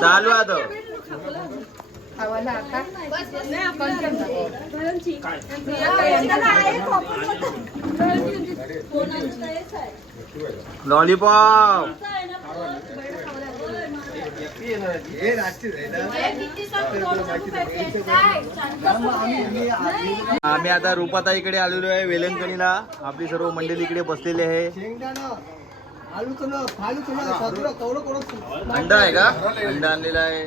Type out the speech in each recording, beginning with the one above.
चालू आता लॉलीपॉप. आम्ही आता रुपाताईकडे आलेलो आहे वेलंकणीला आपली सर्व मंडळी इकडे बसलेली आहे. अंडा आहे का? अंडा आणलेला आहे.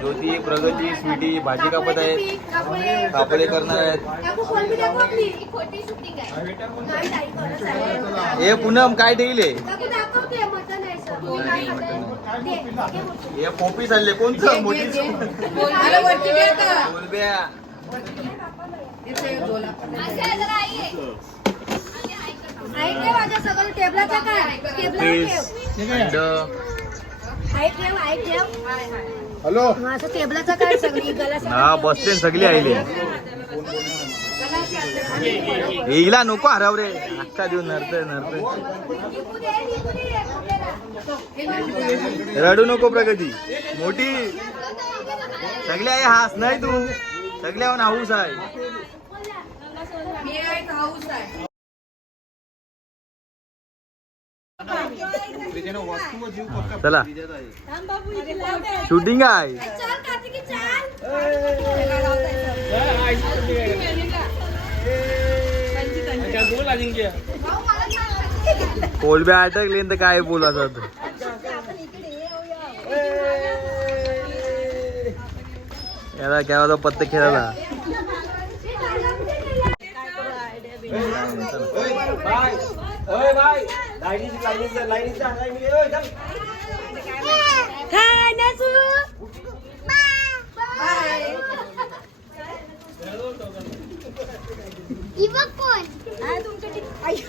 ज्योती प्रगती स्वीटी भाजी कापत आहेत. कापडे करणार आहेत. हे पूनम काय ठेवले काकू दाखवते मटण आहे सर मी काय खाते? दे, दे मटण. हे पोपी चालले कोणतं मोठी कोलब्या आई ठेव माझ्या सगळं टेबलाचा काय? टेबलावर पीस ठेव. अंड आई ठेव आई ठेव. हॅलो? माझं टेबलाचा काय सगळी गला हा बसते सगळी आईले. हिला नको हराव रे. अक्का देऊन नरते नरते. रडू नको प्रगती. मोठी. सगळ्या आहे हास नाही तू. सगळ्या हाऊस आहे. चल कार्तिकी चल कोलब्या अटकले तर काय बोलायचं याला काय होता पत्ते खेळायला हाय नाचू बाय इवक कोण. हाय तुमच्या ठिकाणी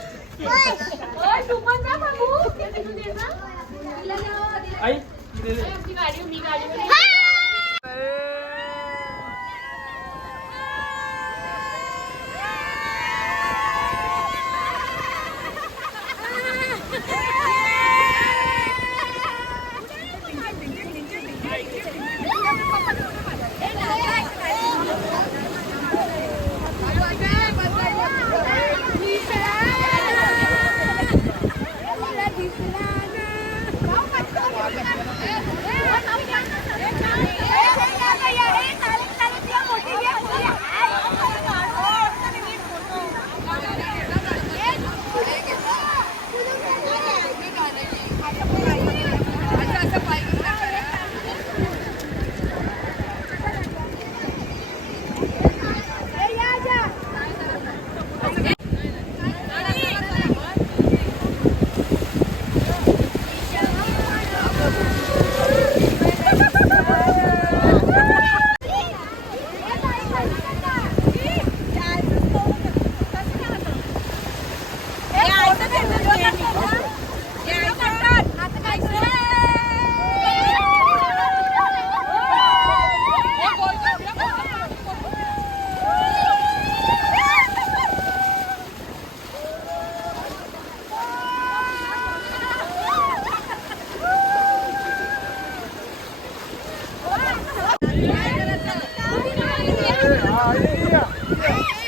ओय तू पण जा बाबू. आई. मी गाडी मी गाडी. Yeah.